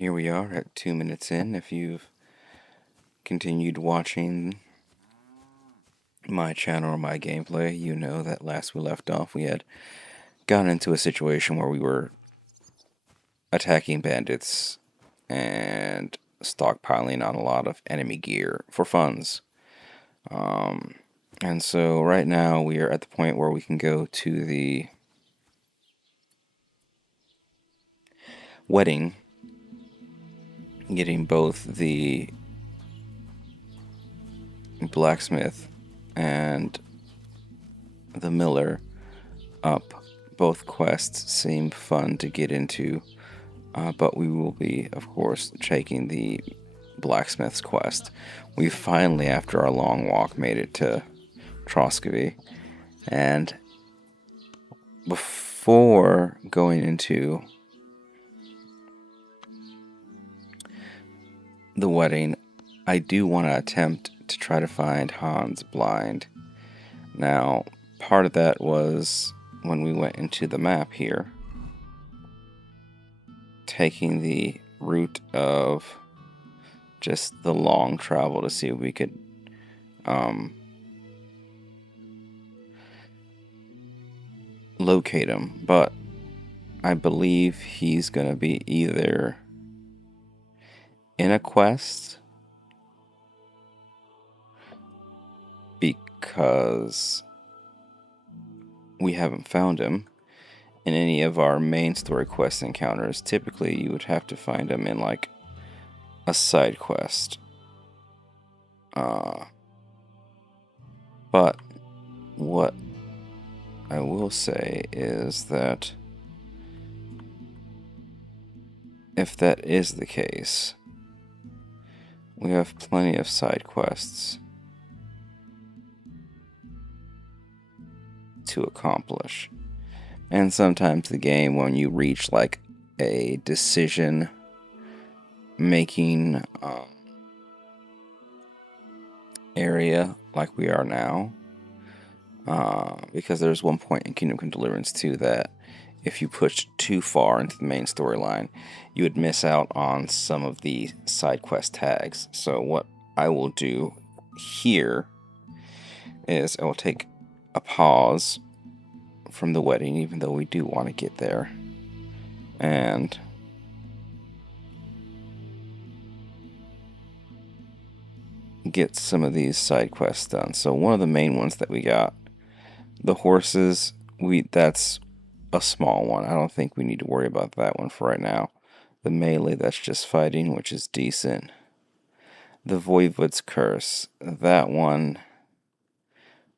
Here we are at 2 minutes in. If you've continued watching my channel or my gameplay, you know that last we left off, we had gotten into a situation where we were attacking bandits and stockpiling on a lot of enemy gear for funds. And so right now we are at the point where we can go to the wedding, getting both the blacksmith and the miller up. Both quests seem fun to get into, but we will be, of course, taking the blacksmith's quest. We finally, after our long walk, made it to Troskovy, and before going into the wedding, I do want to attempt to try to find Hans blind. Now, part of that was when we went into the map here, taking the route of just the long travel to see if we could locate him, but I believe he's gonna be either in a quest because we haven't found him in any of our main story quest encounters. Typically you would have to find him in like a side quest, but what I will say is that if that is the case, we have plenty of side quests to accomplish. And sometimes the game, when you reach like a decision making area like we are now, because there's one point in Kingdom Come Deliverance 2 that if you pushed too far into the main storyline, you would miss out on some of the side quest tags. So what I will do here is I will take a pause from the wedding, even though we do want to get there, and get some of these side quests done. So one of the main ones that we got, the horses, that's a small one. I don't think we need to worry about that one for right now. The melee, that's just fighting, which is decent. The Voivod's Curse, that one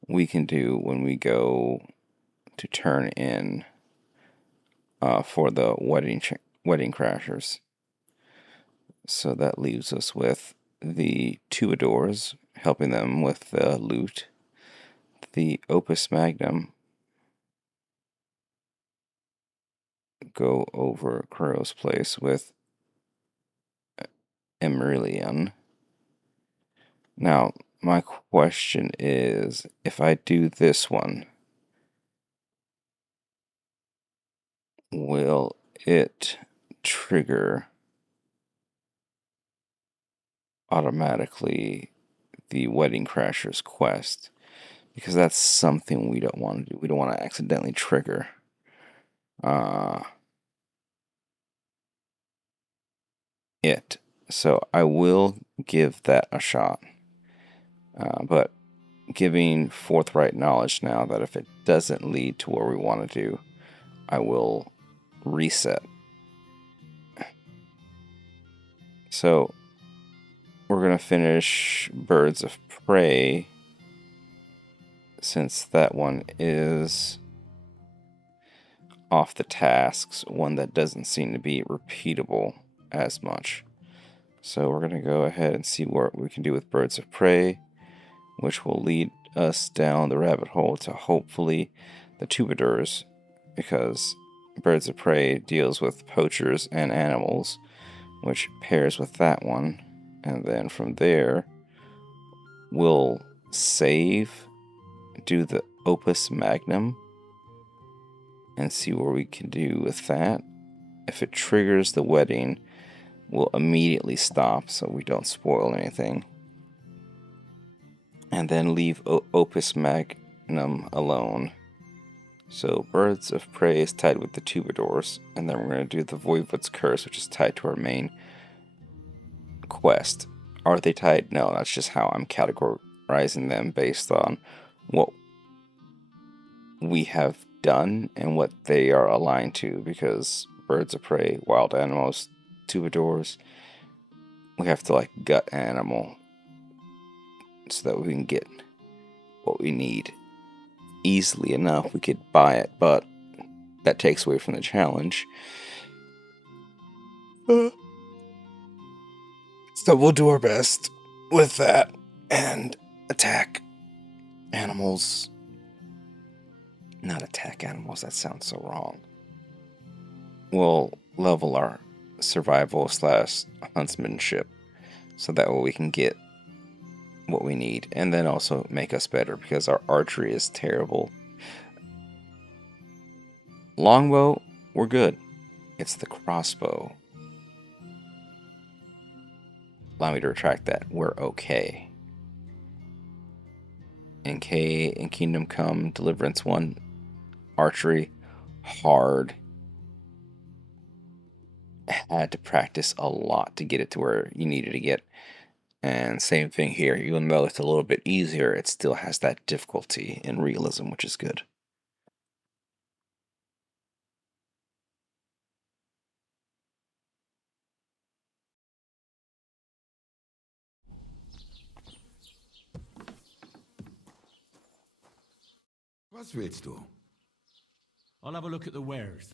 we can do when we go to turn in for the wedding crashers. So that leaves us with the Troubadours, helping them with the loot. The Opus Magnum, go over Crow's place with Emerilion. Now, my question is, if I do this one, will it trigger automatically the Wedding Crashers quest? Because that's something we don't want to do. We don't want to accidentally trigger it. So I will give that a shot. But giving forthright knowledge now that if it doesn't lead to where we want to do, I will reset. So we're going to finish Birds of Prey, since that one is off the tasks, one that doesn't seem to be repeatable as much. So we're going to go ahead and see what we can do with Birds of Prey, which will lead us down the rabbit hole to hopefully the Troubadours, because Birds of Prey deals with poachers and animals, which pairs with that one. And then from there, we'll save, do the Opus Magnum, and see what we can do with that. If it triggers the wedding, we'll immediately stop so we don't spoil anything. And then leave Opus Magnum alone. So Birds of Prey is tied with the Troubadours, and then we're going to do the Voivod's Curse, which is tied to our main quest. Are they tied? No, that's just how I'm categorizing them based on what we have done and what they are aligned to, because Birds of Prey, wild animals, Troubadours, we have to like gut animal so that we can get what we need easily enough. We could buy it, but that takes away from the challenge. So we'll do our best with that and attack animals. Not attack animals, that sounds so wrong. We'll level our survival / huntsmanship so that way we can get what we need, and then also make us better because our archery is terrible. Longbow, we're good. It's the crossbow. Allow me to retract that. We're okay. In Kingdom Come, Deliverance 1, archery, hard. Had to practice a lot to get it to where you needed to get. And same thing here. Even though it's a little bit easier, it still has that difficulty in realism, which is good. Was willst du? I'll have a look at the wares.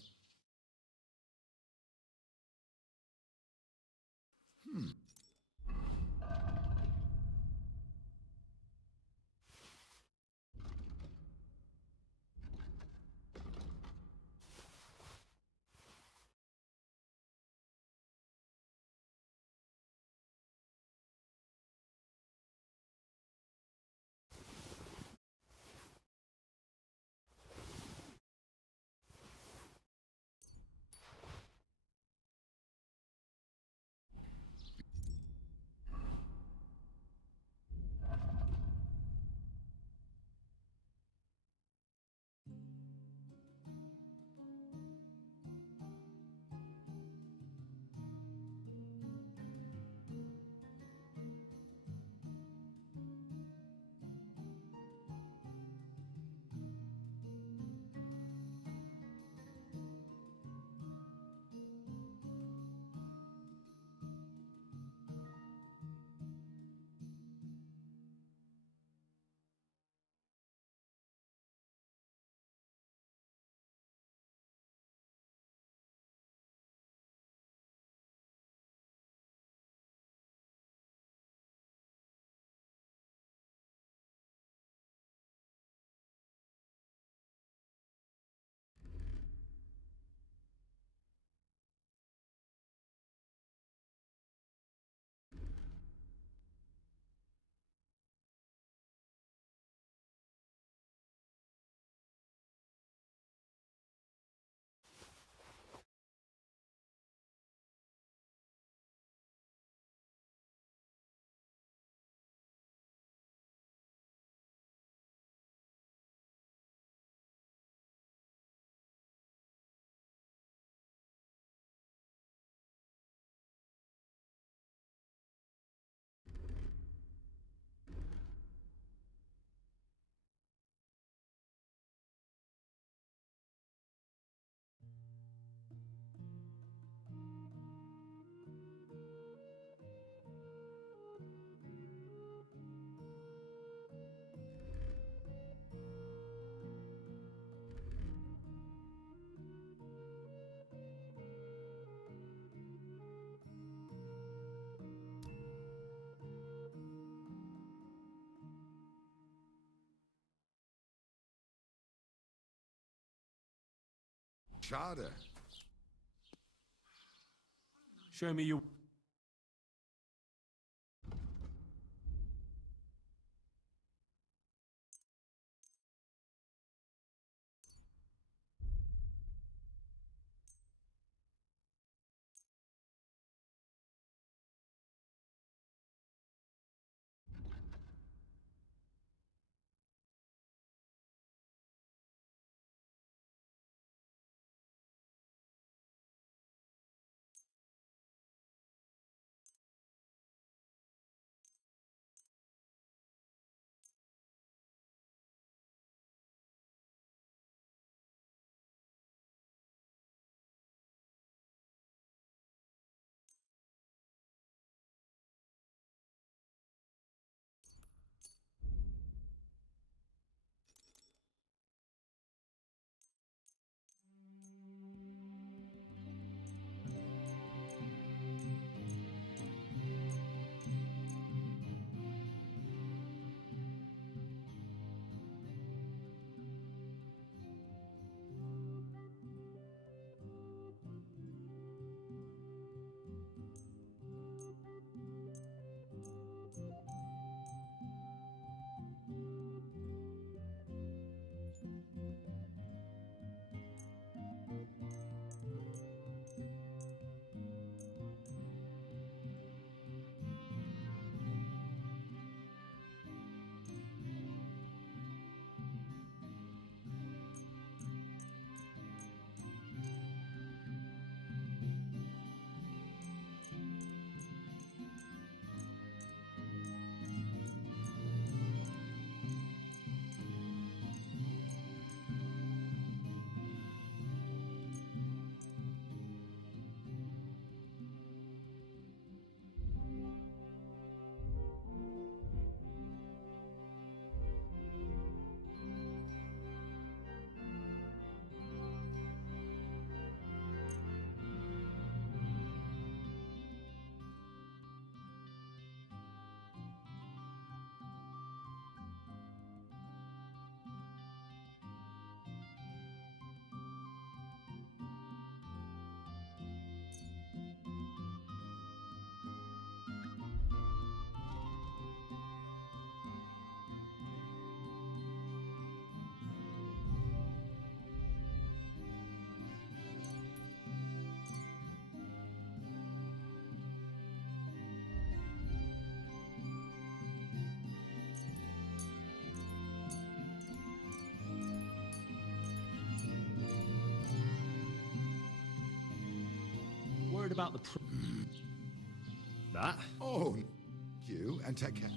Charter. Show me your... Worried about the... That? Oh, you, and take care.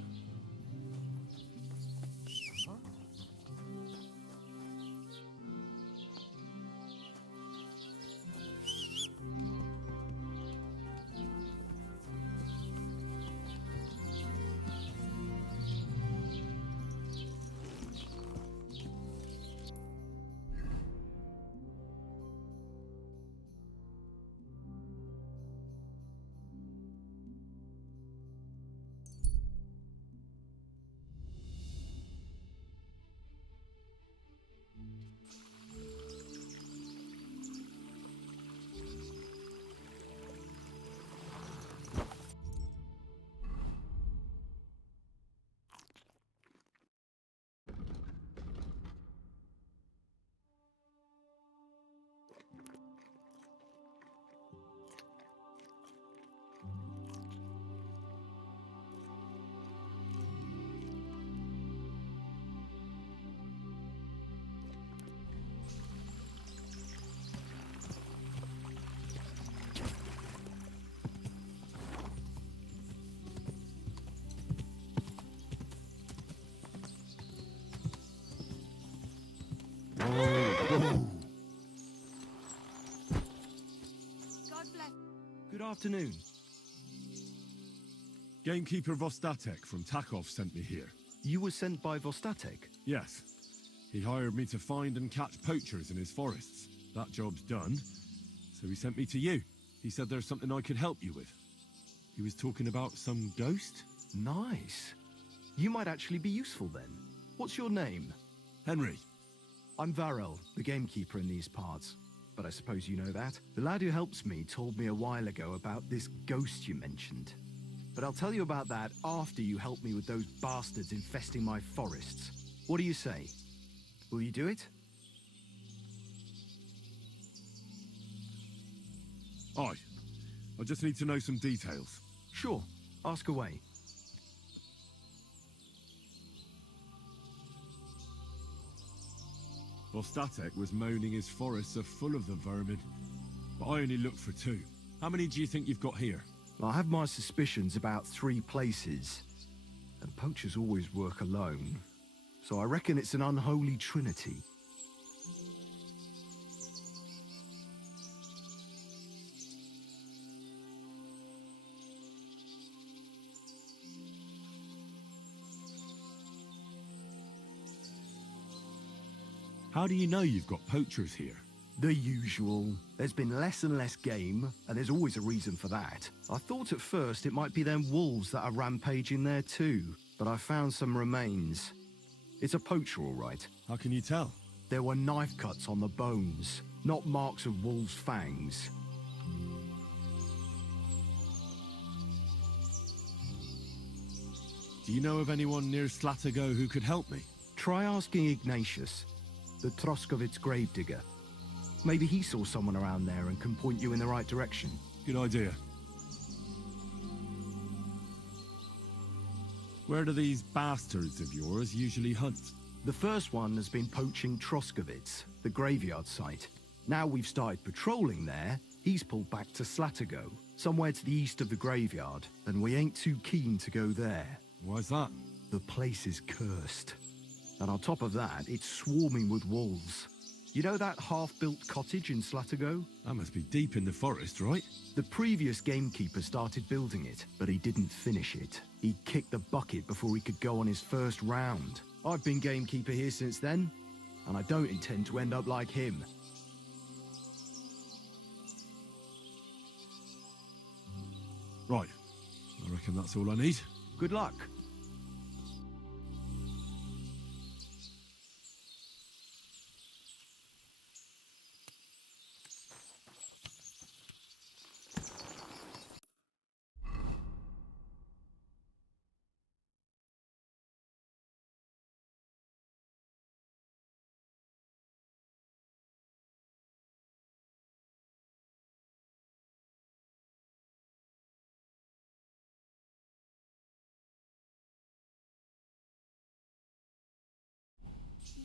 Good afternoon. Gamekeeper Vostatek from Takov sent me here. You were sent by Vostatek? Yes. He hired me to find and catch poachers in his forests. That job's done, so he sent me to you. He said there's something I could help you with. He was talking about some ghost? Nice. You might actually be useful then. What's your name? Henry. I'm Varel, the gamekeeper in these parts. but I suppose you know that. The lad who helps me told me a while ago about this ghost you mentioned. But I'll tell you about that after you help me with those bastards infesting my forests. What do you say? Will you do it? Aye. I just need to know some details. Sure. Ask away. Vostatek was moaning his forests are full of the vermin, but I only looked for 2. How many do you think you've got here? I have my suspicions about 3 places, and poachers always work alone, so I reckon it's an unholy trinity. How do you know you've got poachers here? The usual. There's been less and less game, and there's always a reason for that. I thought at first it might be them wolves that are rampaging there too, but I found some remains. It's a poacher, all right. How can you tell? There were knife cuts on the bones, not marks of wolves' fangs. Do you know of anyone near Slatigo who could help me? Try asking Ignatius, the Troskovitz gravedigger. Maybe he saw someone around there and can point you in the right direction. Good idea. Where do these bastards of yours usually hunt? The first one has been poaching Troskovitz, the graveyard site. Now we've started patrolling there, he's pulled back to Slatigo, somewhere to the east of the graveyard, and we ain't too keen to go there. Why's that? The place is cursed. And on top of that, it's swarming with wolves. You know that half-built cottage in Slatigo? That must be deep in the forest, right? The previous gamekeeper started building it, but he didn't finish it. He kicked the bucket before he could go on his first round. I've been gamekeeper here since then, and I don't intend to end up like him. Right. I reckon that's all I need. Good luck.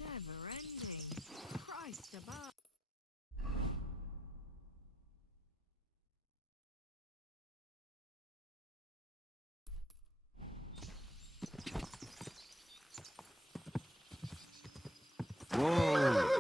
Never ending. Christ above. Whoa!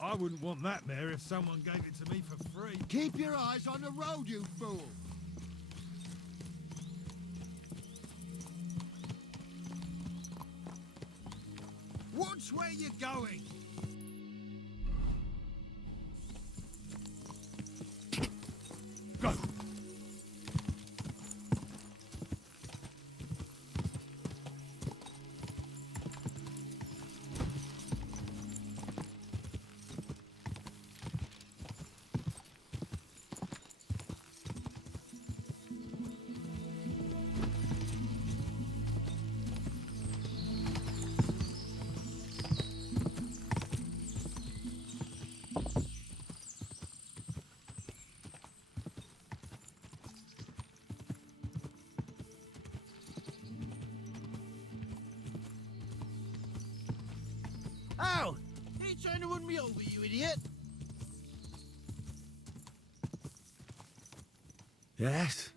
I wouldn't want that mare if someone gave it to me for free. Keep your eyes on the road, you fool! Watch where you're going. Go! Ow! Ain't trying to run me over, you idiot. Yes?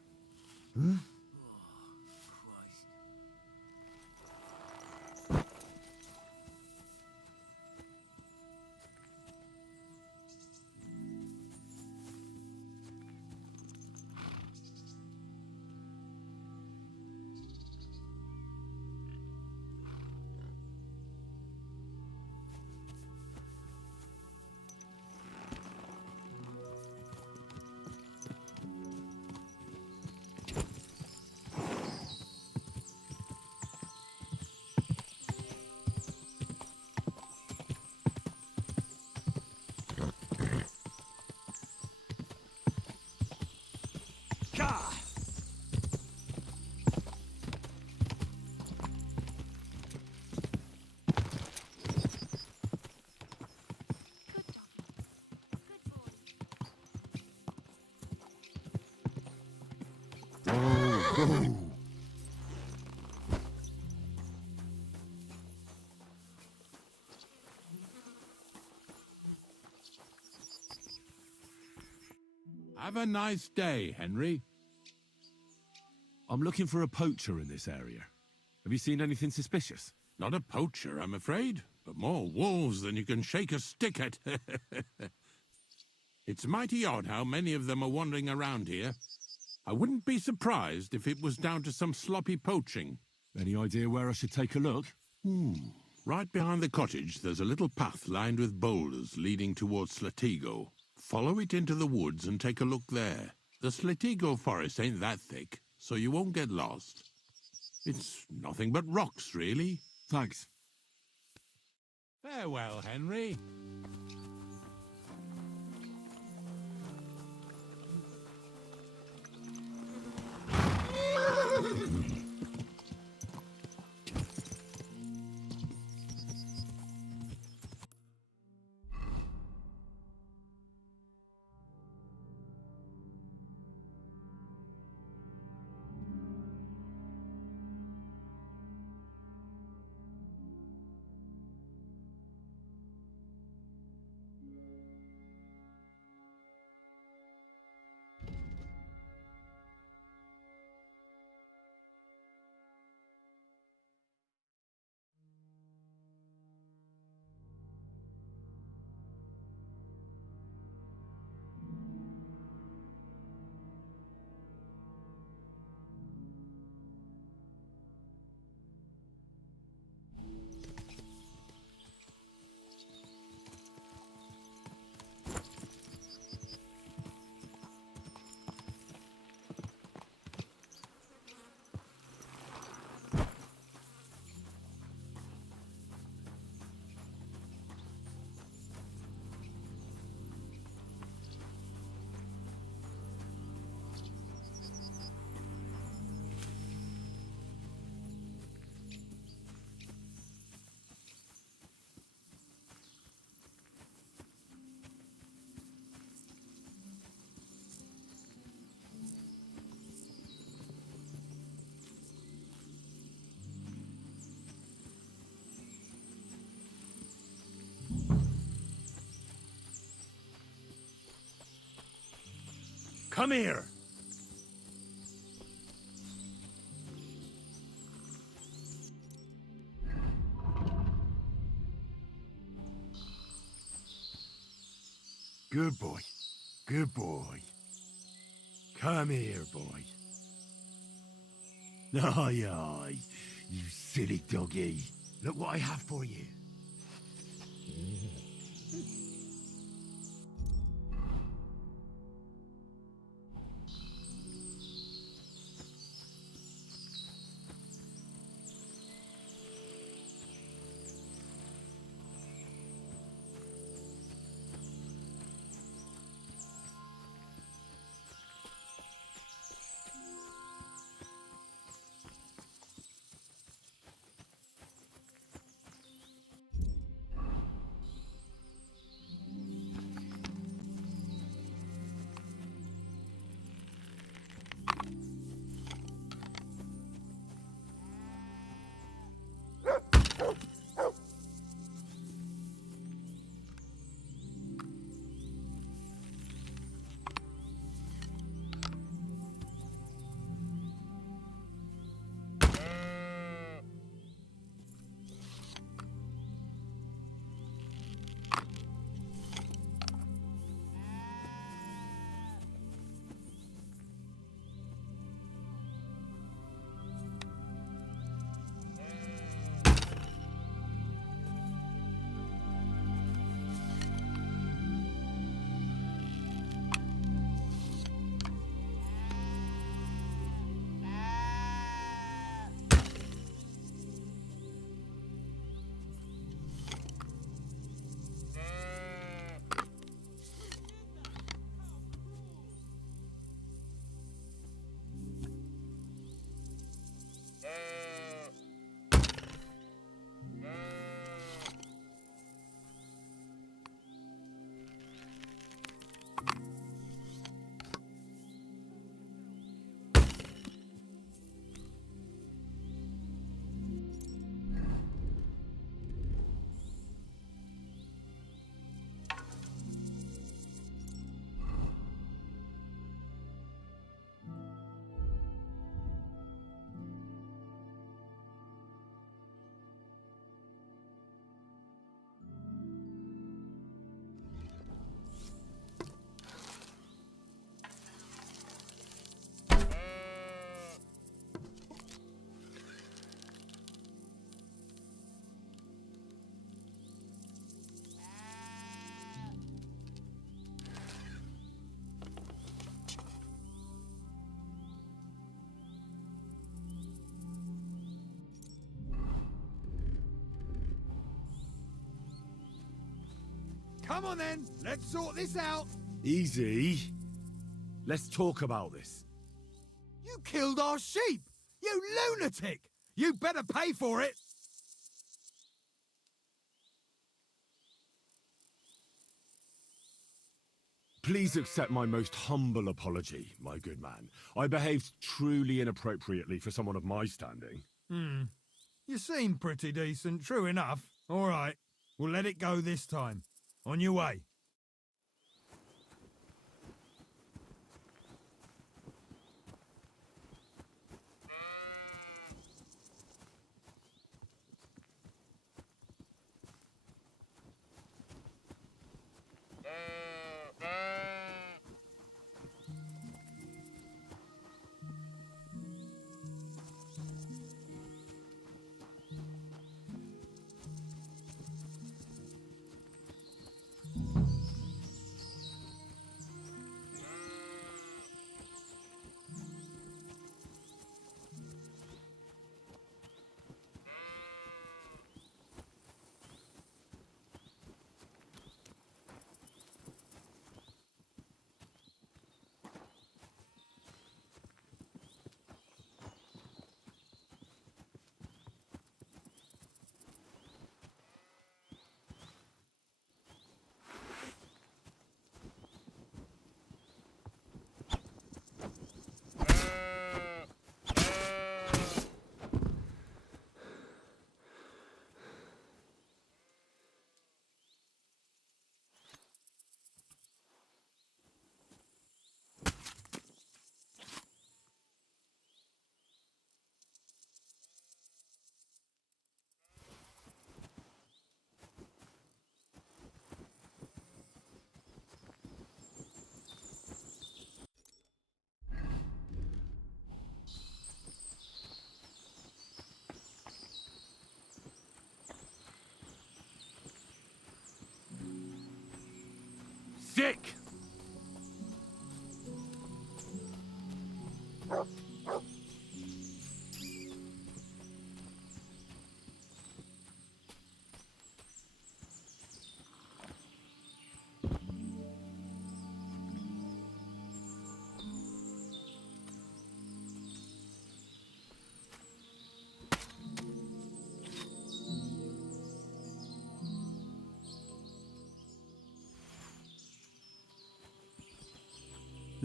Gah! Have a nice day, Henry. I'm looking for a poacher in this area. Have you seen anything suspicious? Not a poacher, I'm afraid, but more wolves than you can shake a stick at. It's mighty odd how many of them are wandering around here. I wouldn't be surprised if it was down to some sloppy poaching. Any idea where I should take a look? Right behind the cottage, there's a little path lined with boulders leading towards Slatigo. Follow it into the woods and take a look there. The Slatigo forest ain't that thick, so you won't get lost. It's nothing but rocks, really. Thanks. Farewell, Henry. Come here. Good boy. Good boy. Come here, boy. Aye, aye, you silly doggy. Look what I have for you. Come on then, let's sort this out. Easy. Let's talk about this. You killed our sheep! You lunatic! You better pay for it! Please accept my most humble apology, my good man. I behaved truly inappropriately for someone of my standing. You seem pretty decent, true enough. All right, we'll let it go this time. On your way. Quick!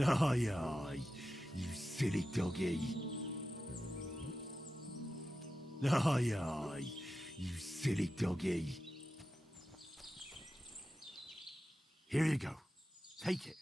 Aye, aye, you silly doggy. Aye, aye, you silly doggy. Here you go. Take it.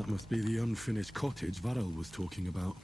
That must be the unfinished cottage Varel was talking about.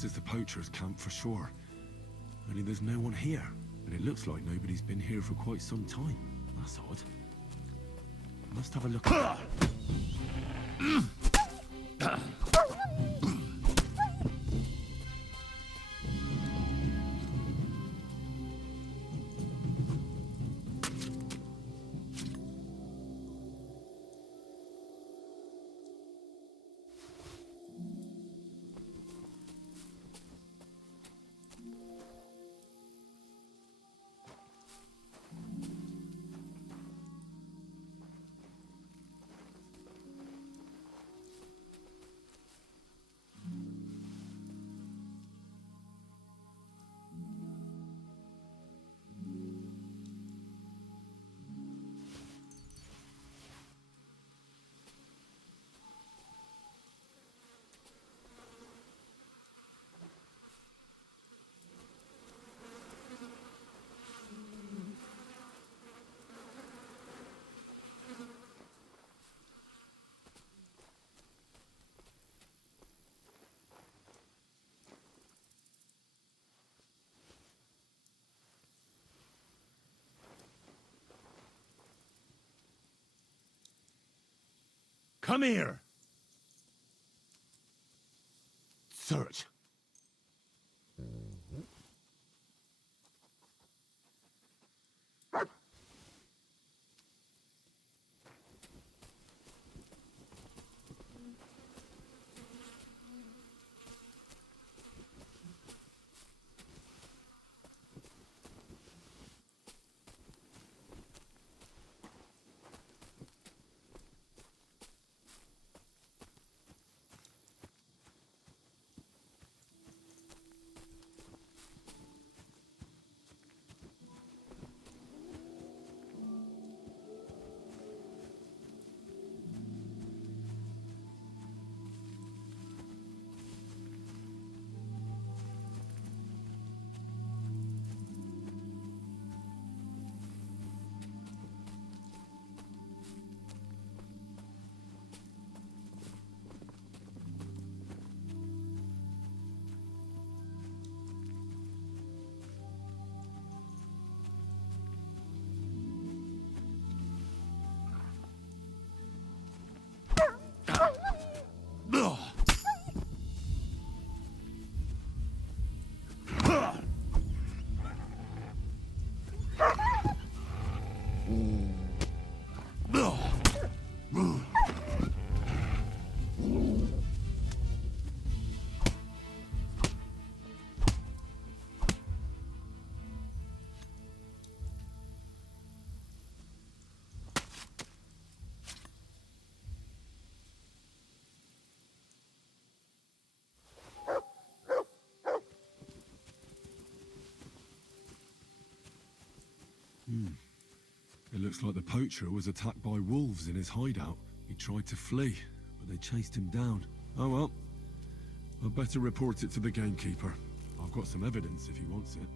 This is the poacher's camp for sure. Only there's no one here. And it looks like nobody's been here for quite some time. That's odd. Must have a look. Come here! Search. It looks like the poacher was attacked by wolves in his hideout. He tried to flee, but they chased him down. Oh well. I'd better report it to the gamekeeper. I've got some evidence if he wants it.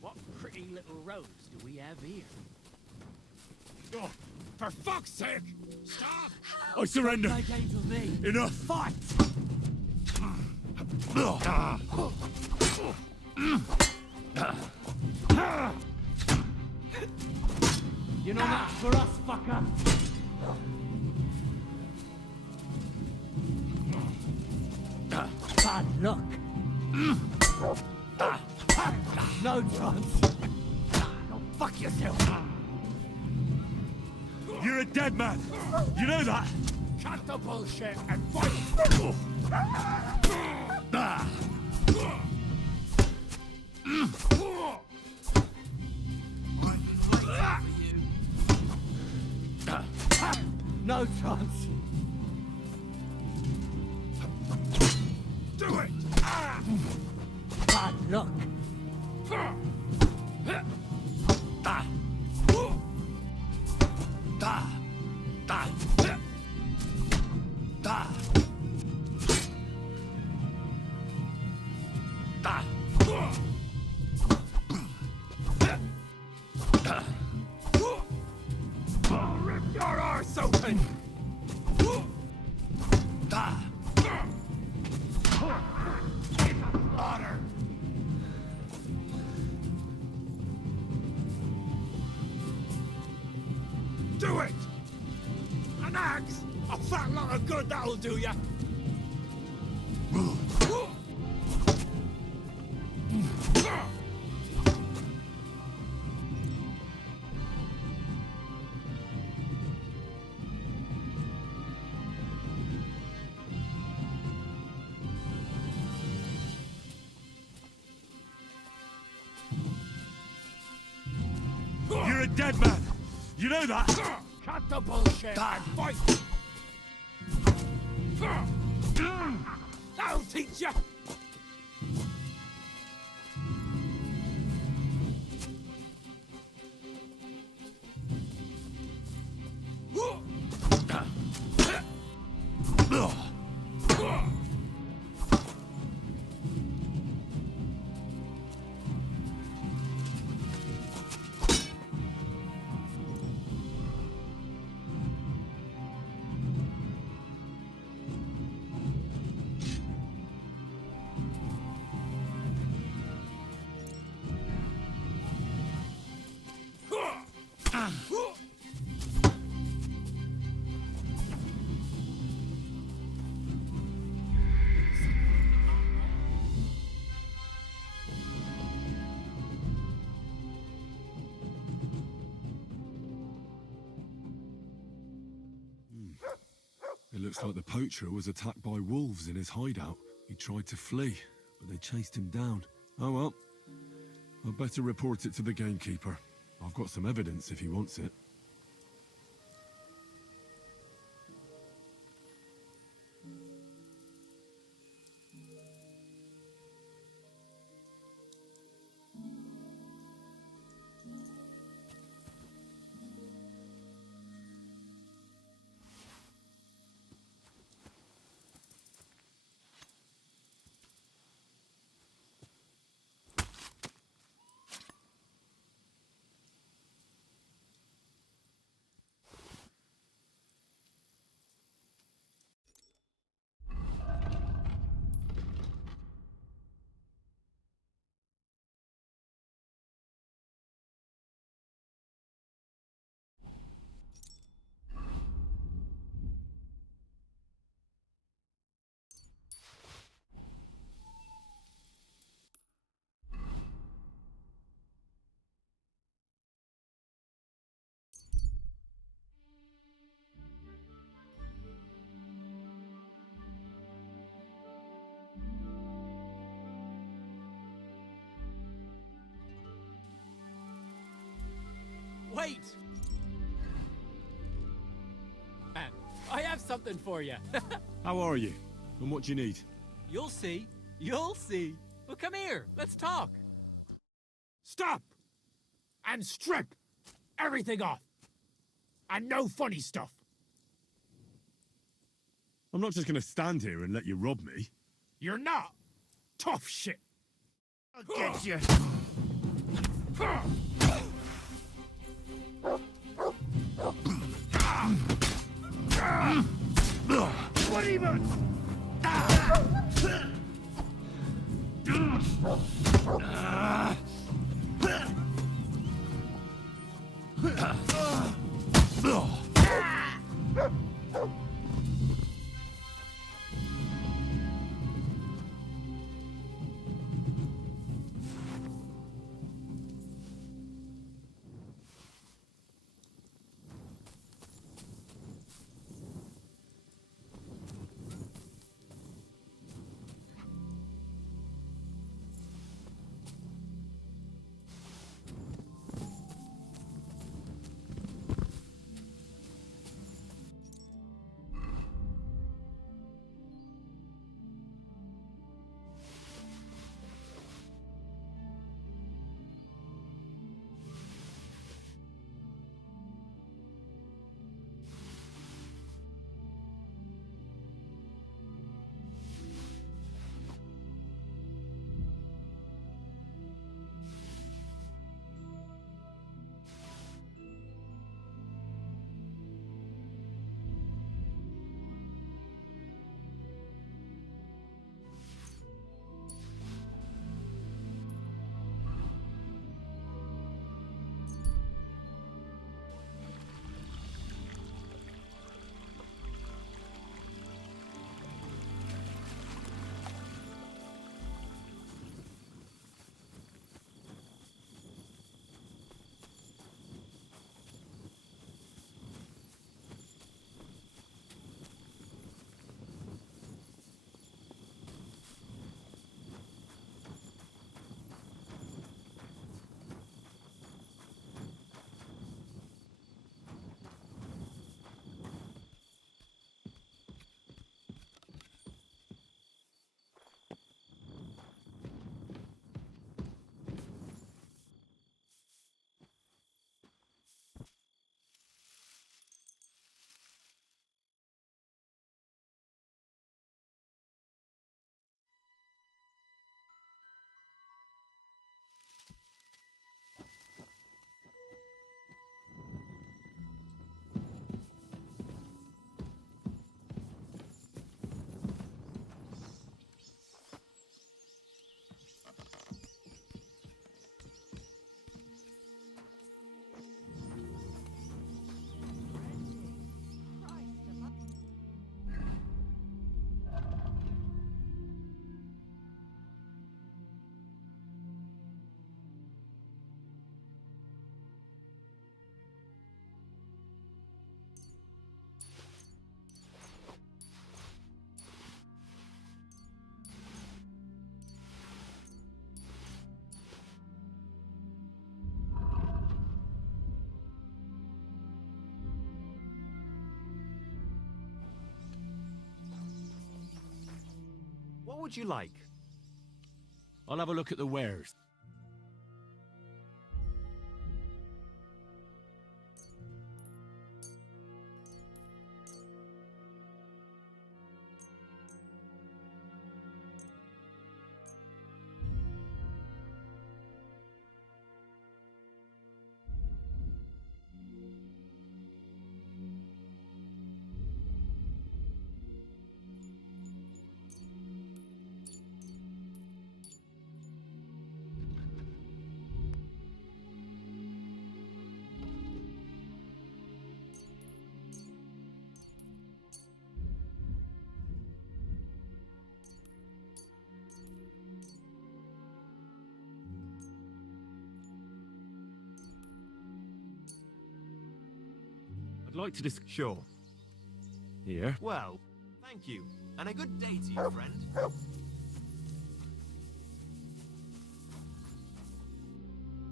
What pretty little rose do we have here? Oh, for fuck's sake! Stop! I surrender! Play games with me. Enough! Fight! You're not much for us, fucker. Bad luck. No chance. Go fuck yourself. You're a dead man. You know that? Cut the bullshit and fight. No chance. Do it! Bad luck. Rip your arse open! Honor! Do it! An axe! A fat lot of good that'll do ya! You're a dead man! You know that? Cut the bullshit and fight. That'll teach ya. It looks like the poacher was attacked by wolves in his hideout. He tried to flee, but they chased him down. Oh well. I'd better report it to the gamekeeper. I've got some evidence if he wants it. Wait! I have something for you. How are you? And what do you need? You'll see. You'll see. Well, come here. Let's talk. Stop! And strip everything off. And no funny stuff. I'm not just gonna stand here and let you rob me. You're not. Tough shit. I'll get you. What even? would you like? I'll have a look at the wares. I'd like to Sure. Here. Well, thank you. And a good day to you, friend.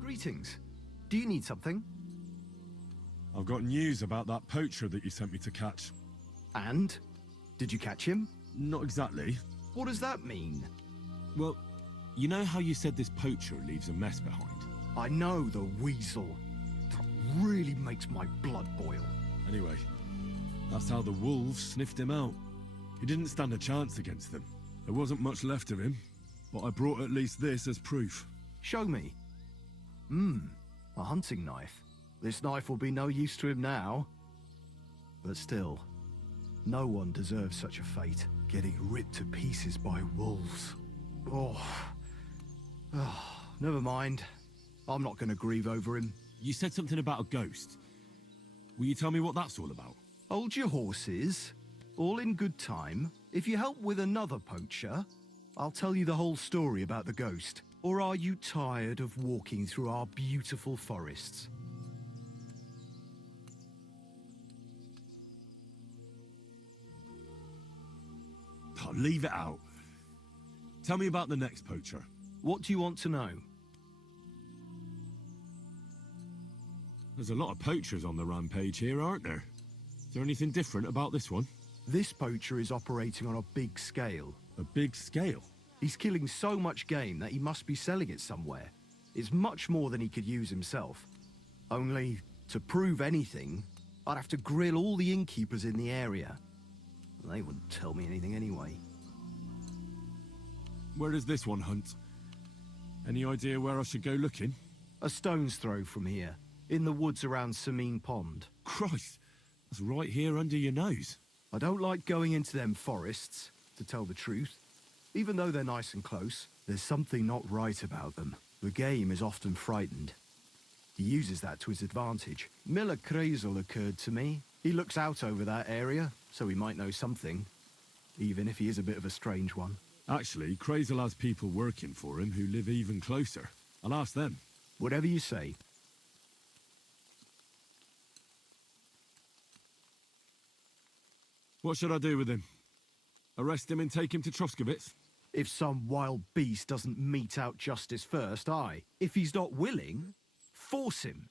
Greetings. Do you need something? I've got news about that poacher that you sent me to catch. And? Did you catch him? Not exactly. What does that mean? Well, you know how you said this poacher leaves a mess behind? I know, the weasel. That really makes my blood boil. Anyway, that's how the wolves sniffed him out. He didn't stand a chance against them. There wasn't much left of him, but I brought at least this as proof. Show me. A hunting knife. This knife will be no use to him now. But still, no one deserves such a fate. Getting ripped to pieces by wolves. Oh, never mind. I'm not going to grieve over him. You said something about a ghost. Will you tell me what that's all about? Hold your horses. All in good time. If you help with another poacher, I'll tell you the whole story about the ghost. Or are you tired of walking through our beautiful forests? Oh, leave it out. Tell me about the next poacher. What do you want to know? There's a lot of poachers on the rampage here, aren't there? Is there anything different about this one? This poacher is operating on a big scale. A big scale? He's killing so much game that he must be selling it somewhere. It's much more than he could use himself. Only, to prove anything, I'd have to grill all the innkeepers in the area. They wouldn't tell me anything anyway. Where does this one hunt? Any idea where I should go looking? A stone's throw from here, in the woods around Samine Pond. Christ, that's right here under your nose. I don't like going into them forests, to tell the truth. Even though they're nice and close, there's something not right about them. The game is often frightened. He uses that to his advantage. Miller Kreisel occurred to me. He looks out over that area, so he might know something. Even if he is a bit of a strange one. Actually, Kreisel has people working for him who live even closer. I'll ask them. Whatever you say. What should I do with him? Arrest him and take him to Troskovitz? If some wild beast doesn't mete out justice first, aye. If he's not willing, force him.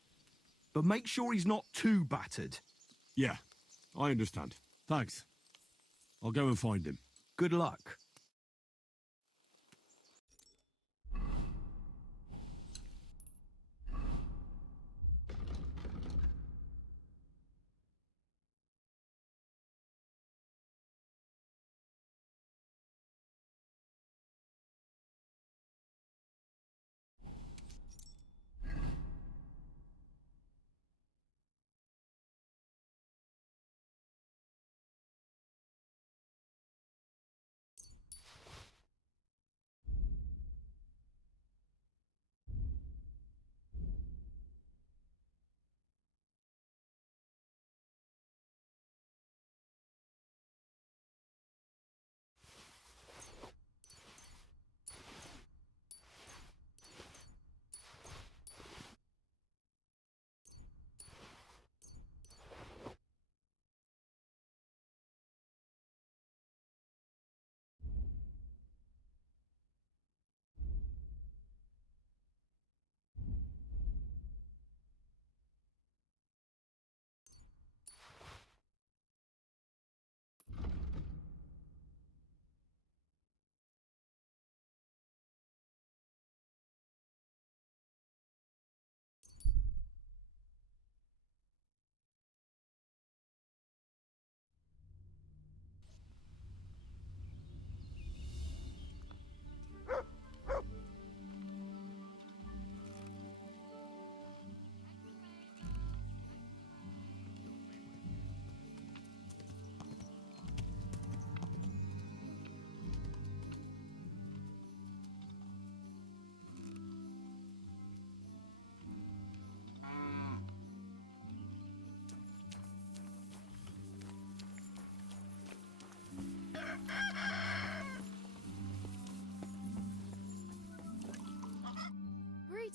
But make sure he's not too battered. Yeah, I understand. Thanks. I'll go and find him. Good luck.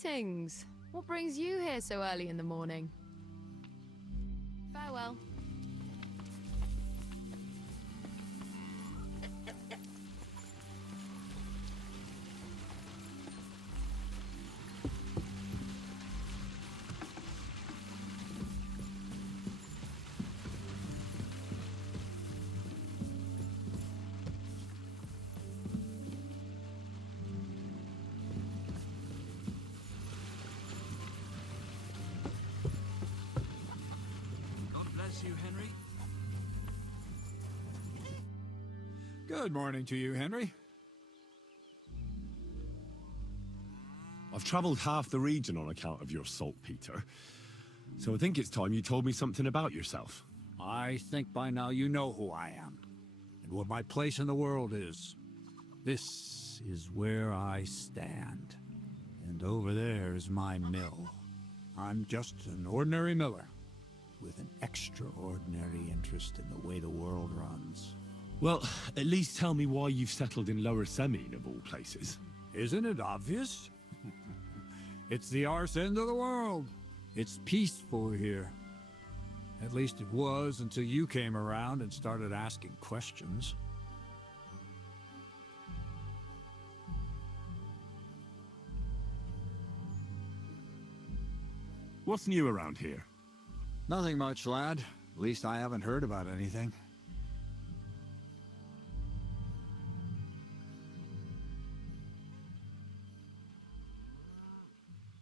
Greetings. What brings you here so early in the morning? Farewell. God bless you, Henry. Good morning to you, Henry. I've traveled half the region on account of your saltpeter, so I think it's time you told me something about yourself. I think by now you know who I am, and what my place in the world is. This is where I stand, and over there is my mill. I'm just an ordinary miller, with an extraordinary interest in the way the world runs. Well, at least tell me why you've settled in Lower Semine, of all places. Isn't it obvious? It's the arse end of the world. It's peaceful here. At least it was until you came around and started asking questions. What's new around here? Nothing much, lad. At least I haven't heard about anything.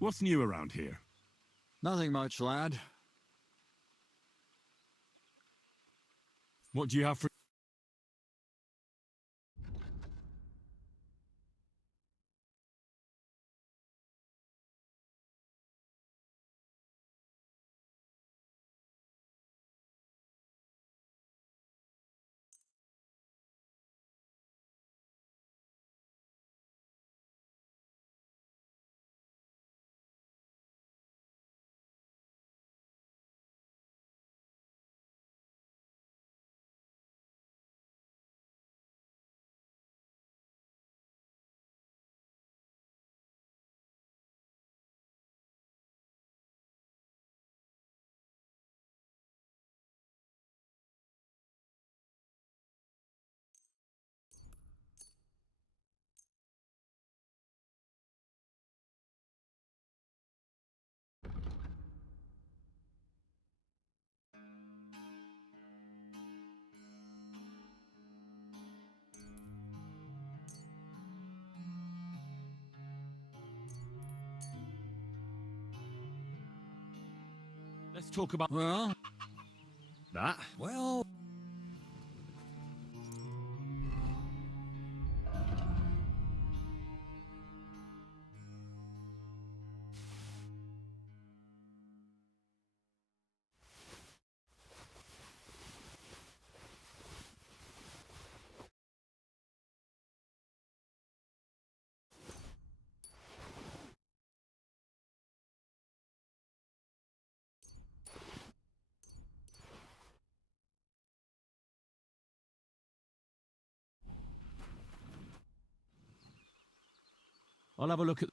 What's new around here? Nothing much, lad. What do you have for... Let's talk about... Well... That? Well... I'll have a look at...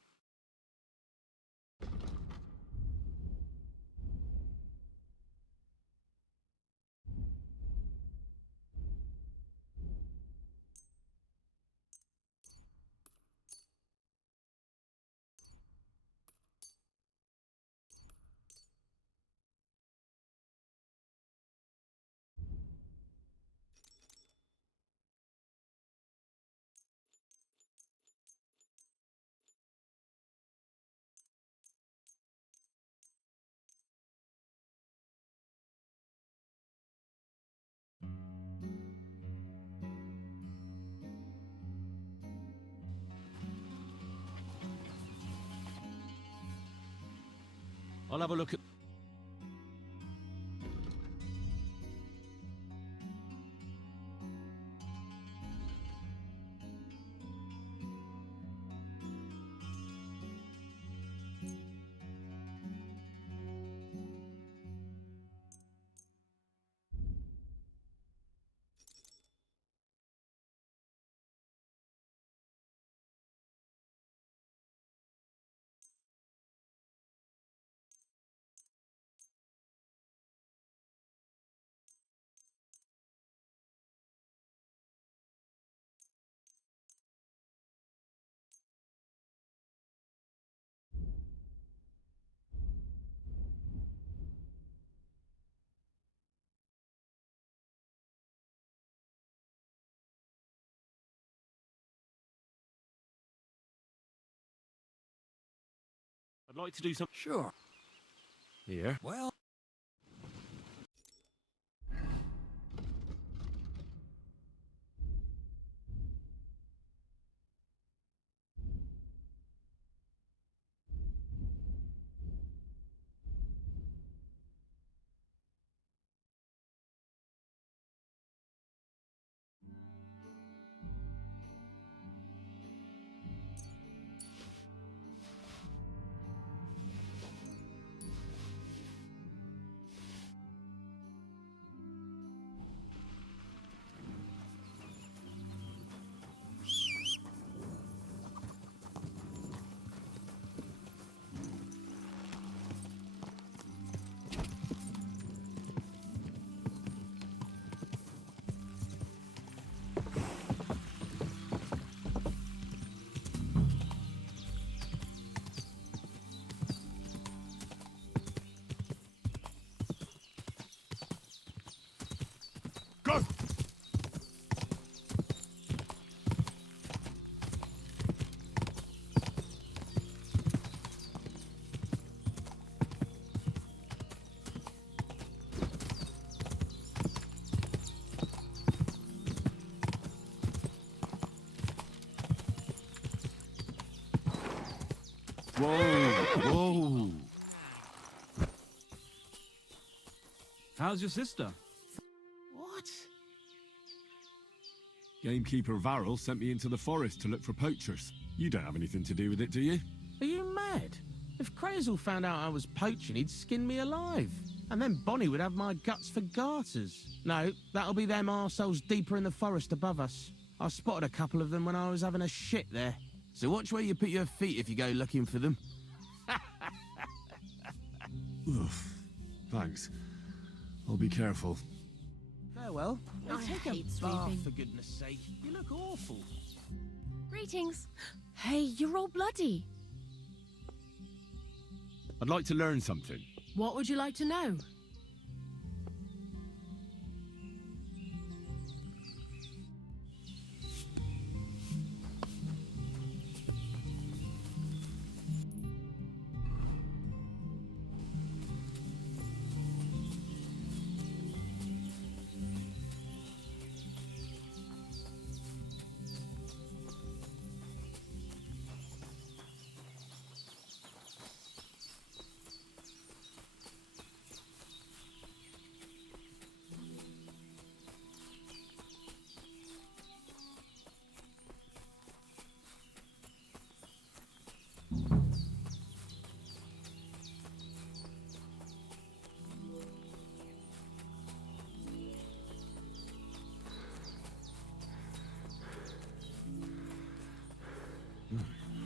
I'll have a look at... I'd like to do some... Sure. Here. Well... Go! Whoa! How's your sister? What? Gamekeeper Varrel sent me into the forest to look for poachers. You don't have anything to do with it, do you? Are you mad? If Crazel found out I was poaching, he'd skin me alive. And then Bonnie would have my guts for garters. No, that'll be them arseholes deeper in the forest above us. I spotted a couple of them when I was having a shit there. So watch where you put your feet if you go looking for them. Oof. Thanks. I'll be careful. Farewell. I Take hate a bath, sweeping. for goodness sake. You look awful. Greetings. Hey, you're all bloody. I'd like to learn something. What would you like to know?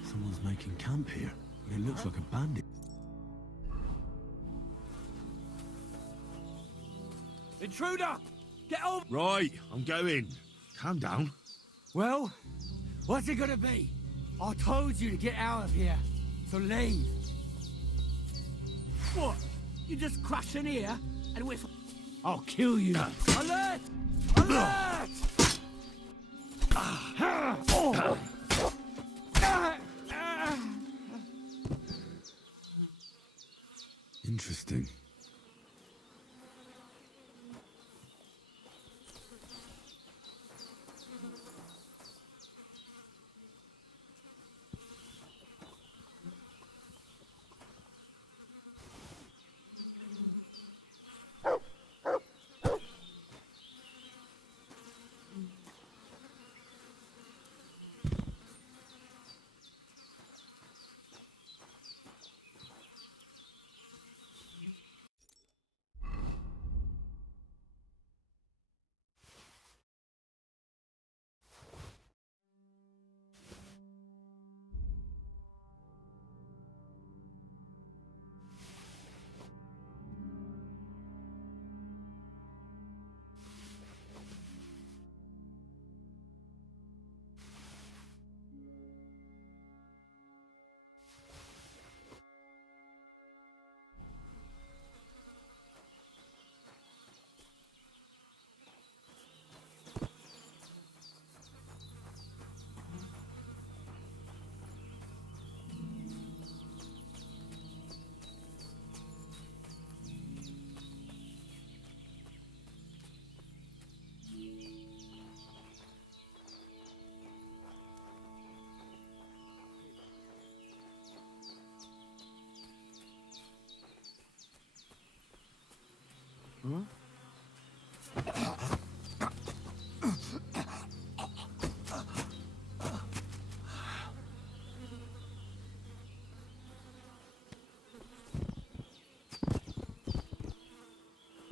Someone's making camp here. It looks like a bandit. Intruder! Get over... Right, I'm going. Calm down. Well, what's it gonna be? I told you to get out of here, so leave. What? You just crash in here and whiff... I'll kill you. Alert! Alert! Interesting.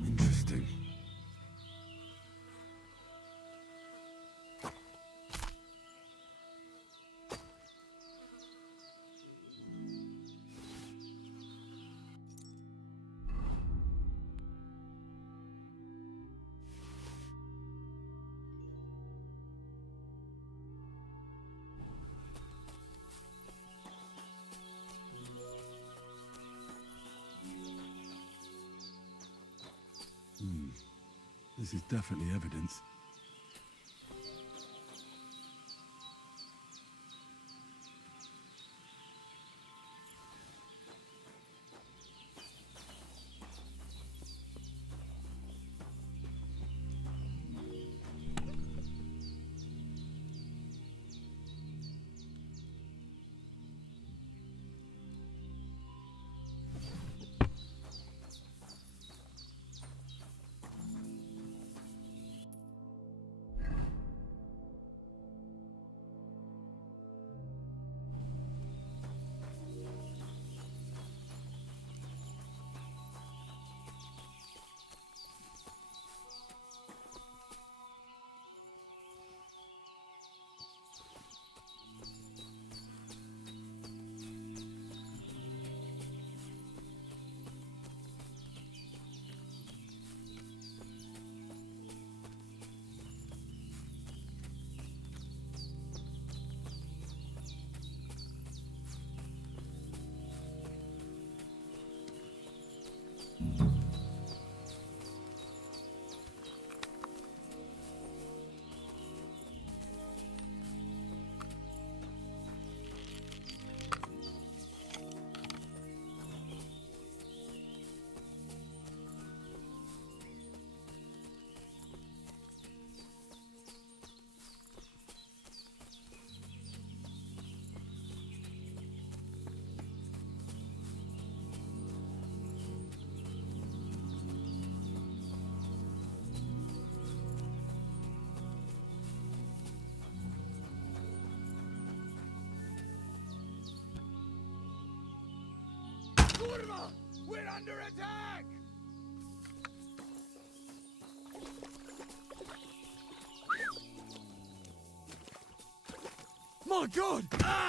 Interesting. This is definitely evidence. Kurva! We're under attack! My God! Ah!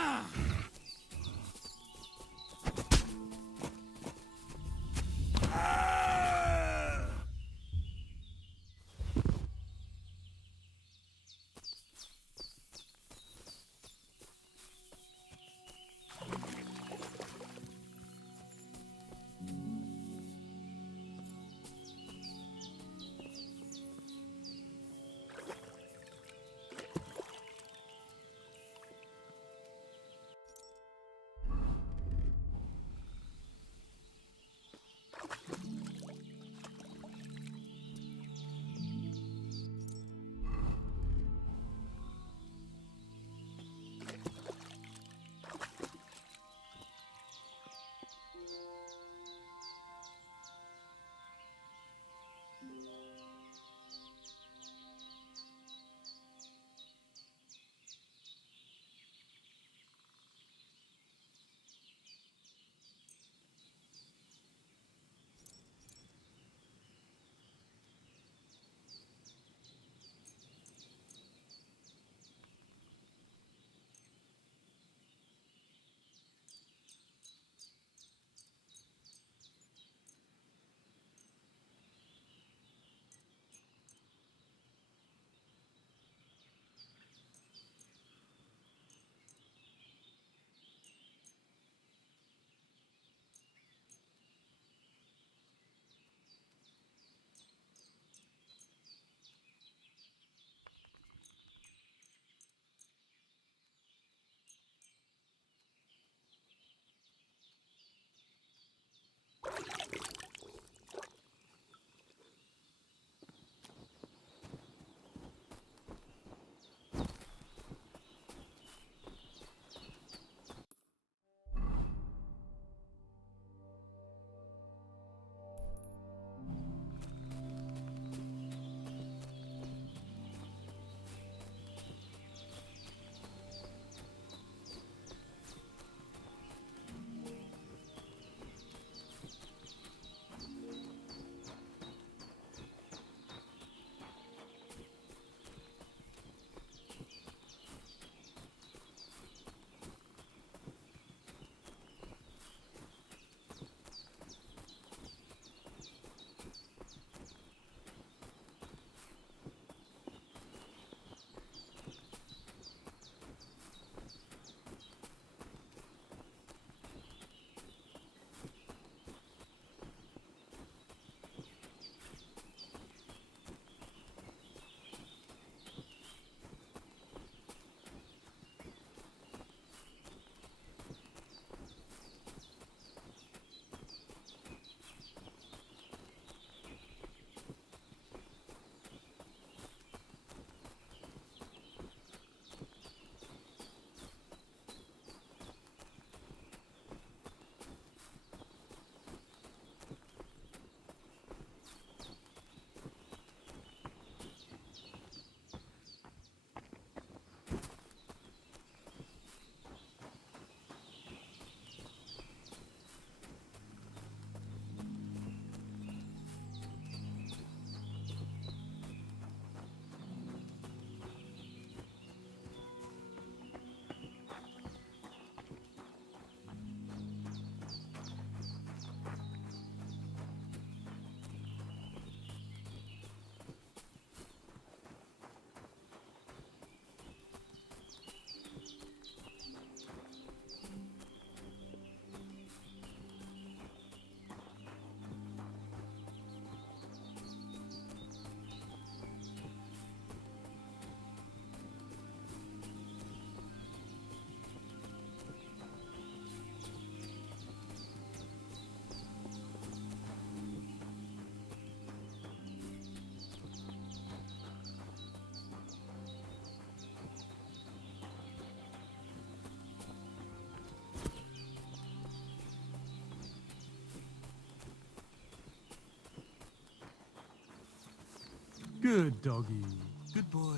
Good doggy. Good boy.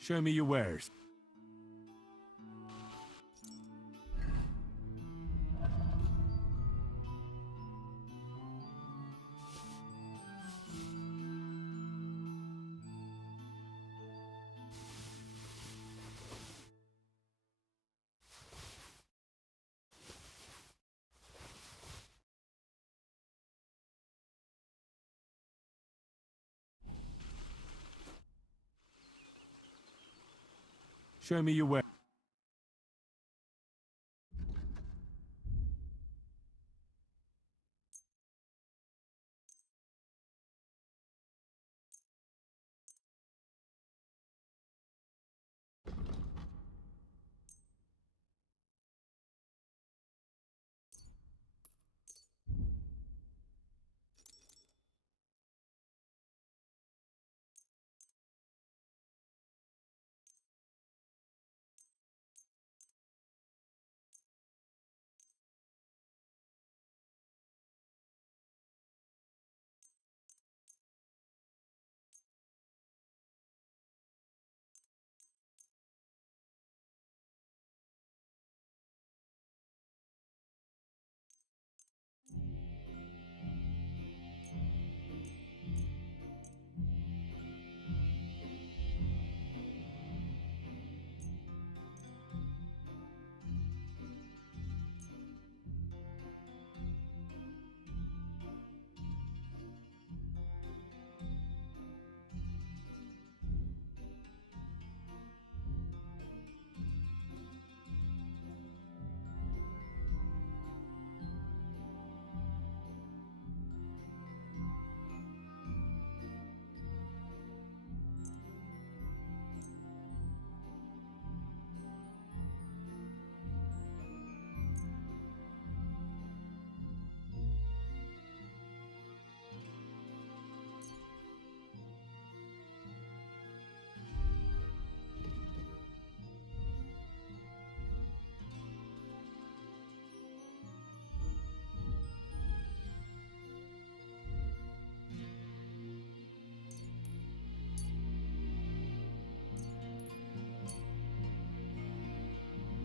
Show me your wares. Show me your wares.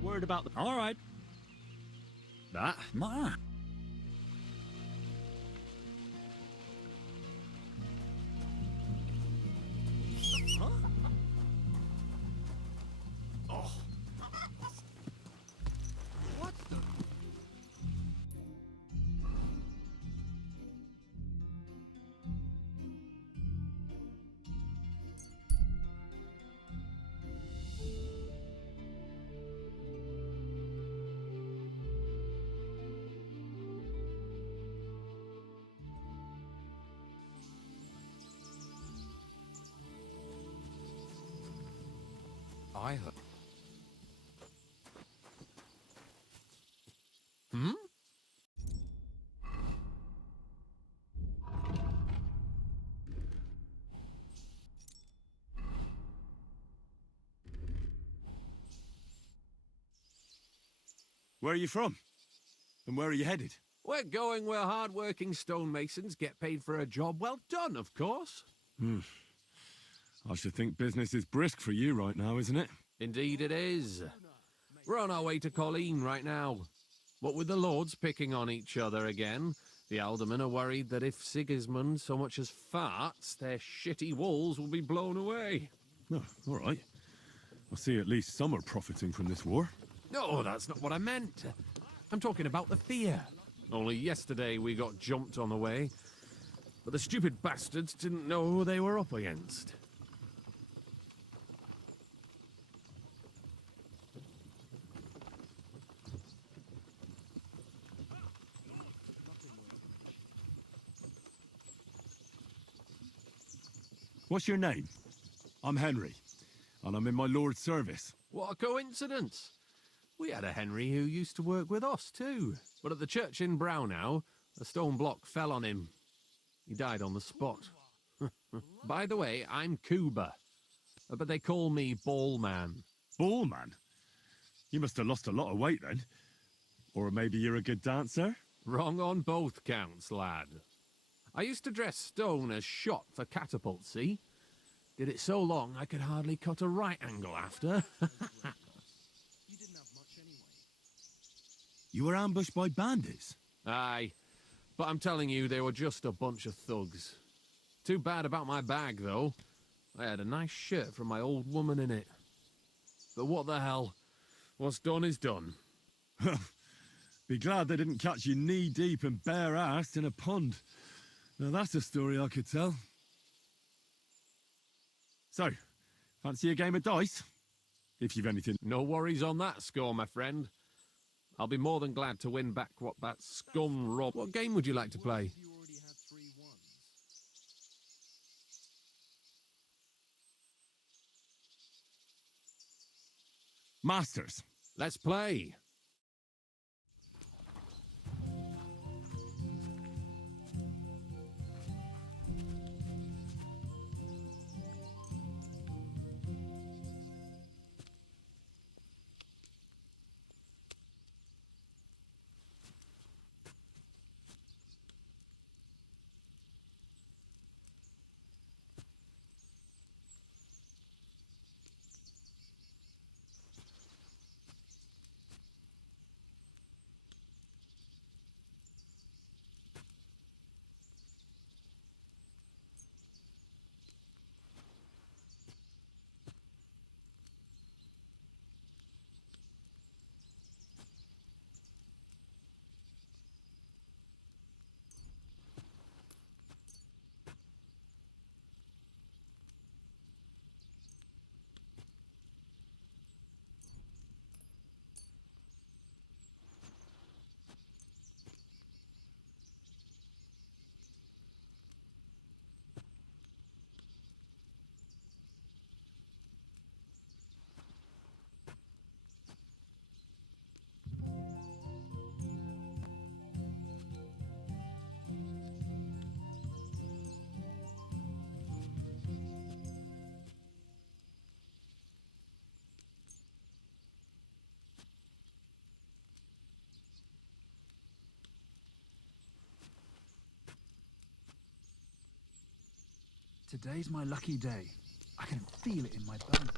Worried about the... All right. That. Ma. Huh? Oh. What the... I heard. Hmm? Where are you from? And where are you headed? We're going where hard-working stonemasons get paid for a job well done, of course. I should think business is brisk for you right now, isn't it? Indeed it is. We're on our way to Colleen right now. What with the lords picking on each other again, the aldermen are worried that if Sigismund so much as farts, their shitty walls will be blown away. Oh, all right. I see at least some are profiting from this war. No, that's not what I meant. I'm talking about the fear. Only yesterday we got jumped on the way, but the stupid bastards didn't know who they were up against. What's your name? I'm Henry, and I'm in my lord's service. What a coincidence. We had a Henry who used to work with us too. But at the church in Brownhow, a stone block fell on him. He died on the spot. By the way, I'm Cuba, but they call me Ballman. Ballman? You must have lost a lot of weight then. Or maybe you're a good dancer? Wrong on both counts, lad. I used to dress stone as shot for catapult, see? Did it so long I could hardly cut a right angle after. You were ambushed by bandits? Aye, but I'm telling you, they were just a bunch of thugs. Too bad about my bag, though. I had a nice shirt from my old woman in it. But what the hell? What's done is done. Be glad they didn't catch you knee-deep and bare-assed in a pond. Now that's a story I could tell. So, fancy a game of dice? If you've anything... No worries on that score, my friend. I'll be more than glad to win back what that scum robbed. What game would you like to play? Masters. Let's play. Today's my lucky day. I can feel it in my bones.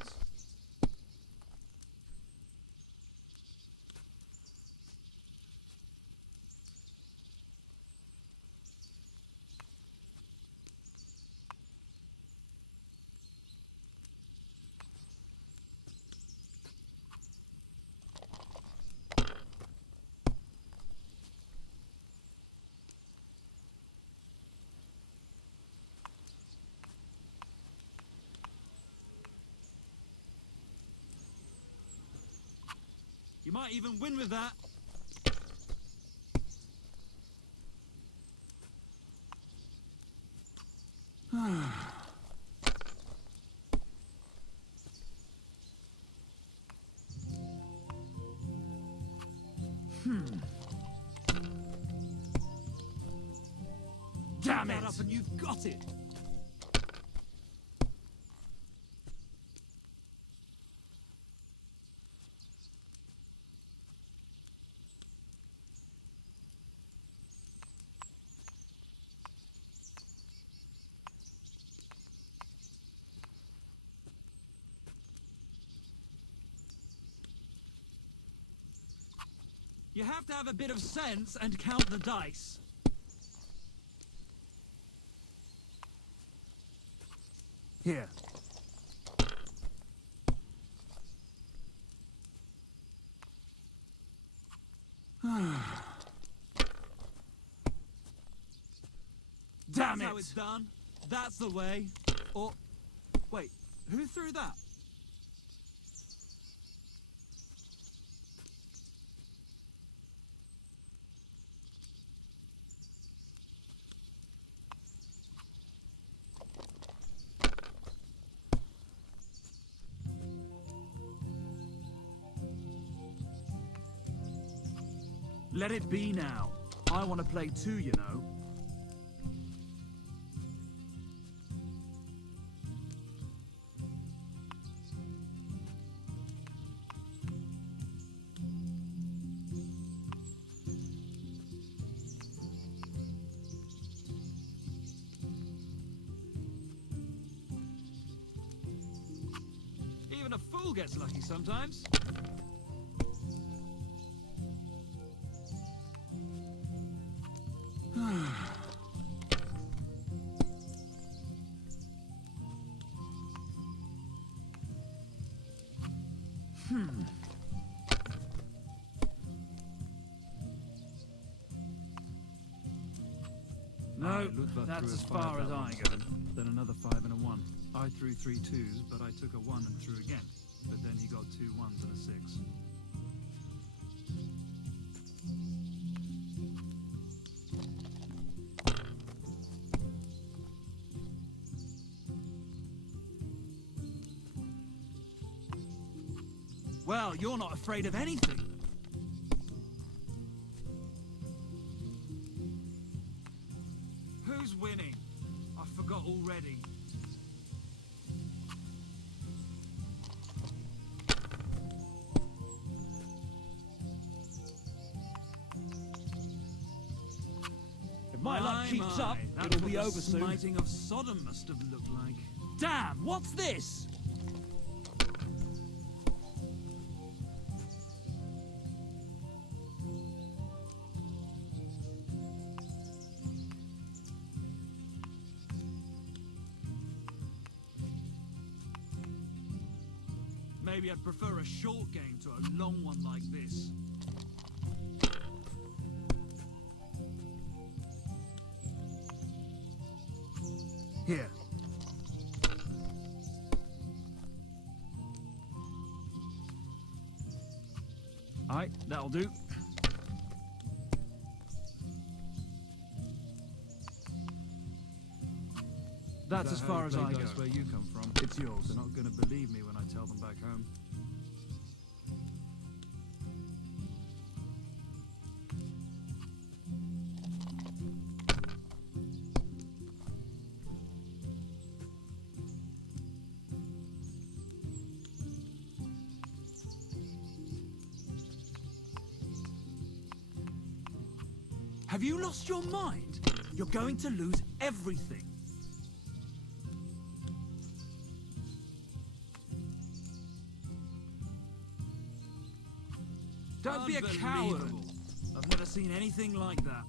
You might even win with that. Damn it! Up and you've got it. You have to have a bit of sense and count the dice. Here. Damn it! That's how it's done. That's the way. Or, wait, who threw that? Let it be now. I want to play too, you know. Even a fool gets lucky sometimes. No, that's as far as I go. Then another 5 and a 1. I threw 3 2s, but I took a 1 and threw again. But then he got 2 1s and a 6. Well, you're not afraid of anything. Who's winning? I forgot already. If my luck keeps up, That's it'll be what over the soon. smiting of Sodom must have looked like. Damn, what's this? Maybe I'd prefer a short game to a long one like this. Here. Alright, that'll do. That's as far as I go. Where you come from. It's yours. They're not going to believe me when I tell them back home. Have you lost your mind? You're going to lose everything. Don't be a coward. I've never seen anything like that.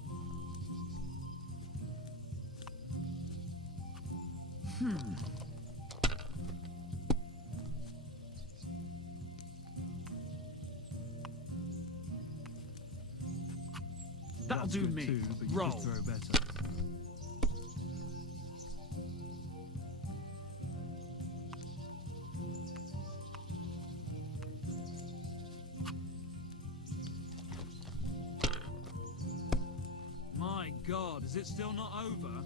That'll do me. Too, but you Roll. just throw better. My God, is it still not over?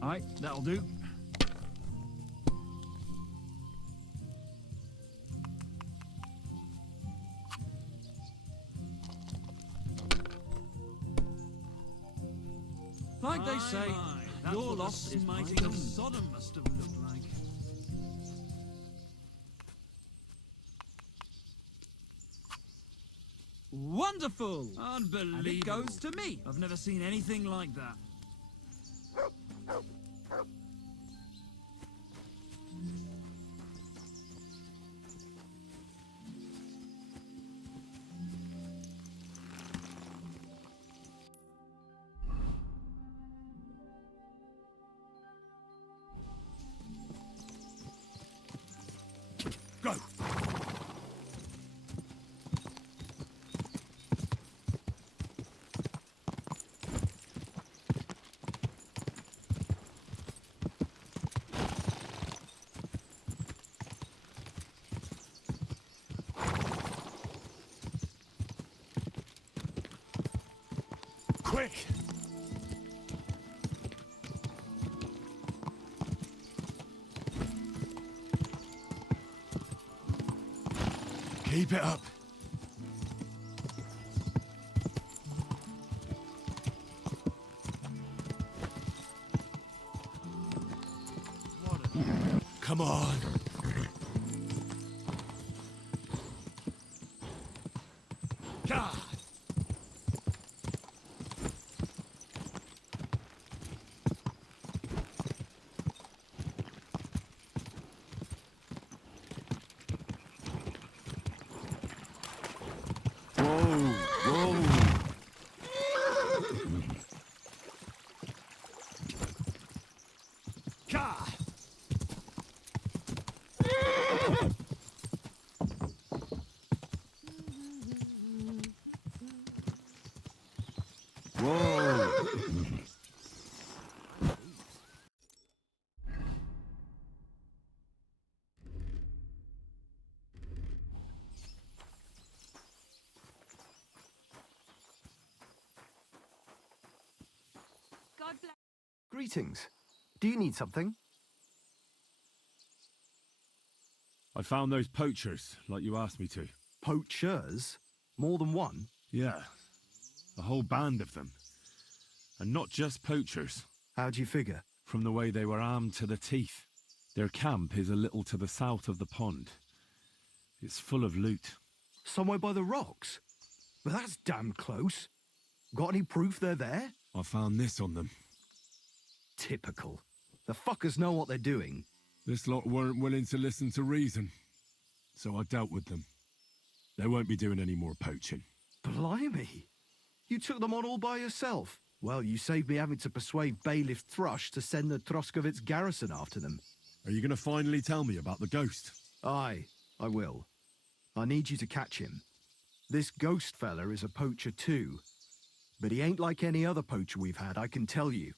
Alright, that'll do. Like they say, your loss is mighty of Sodom must have looked like. Wonderful! Unbelievable. And it goes to me. I've never seen anything like that. Go! Quick! Keep it up. Come on. God. God bless. Greetings. Do you need something? I found those poachers, like you asked me to. Poachers? More than one? Yeah. A whole band of them. And not just poachers. How do you figure? From the way they were armed to the teeth. Their camp is a little to the south of the pond. It's full of loot. Somewhere by the rocks? But that's damn close. Got any proof they're there? I found this on them. Typical. The fuckers know what they're doing. This lot weren't willing to listen to reason. So I dealt with them. They won't be doing any more poaching. Blimey. You took them on all by yourself. Well, you saved me having to persuade Bailiff Thrush to send the Troskovitz garrison after them. Are you going to finally tell me about the ghost? Aye, I will. I need you to catch him. This ghost fella is a poacher too. But he ain't like any other poacher we've had, I can tell you.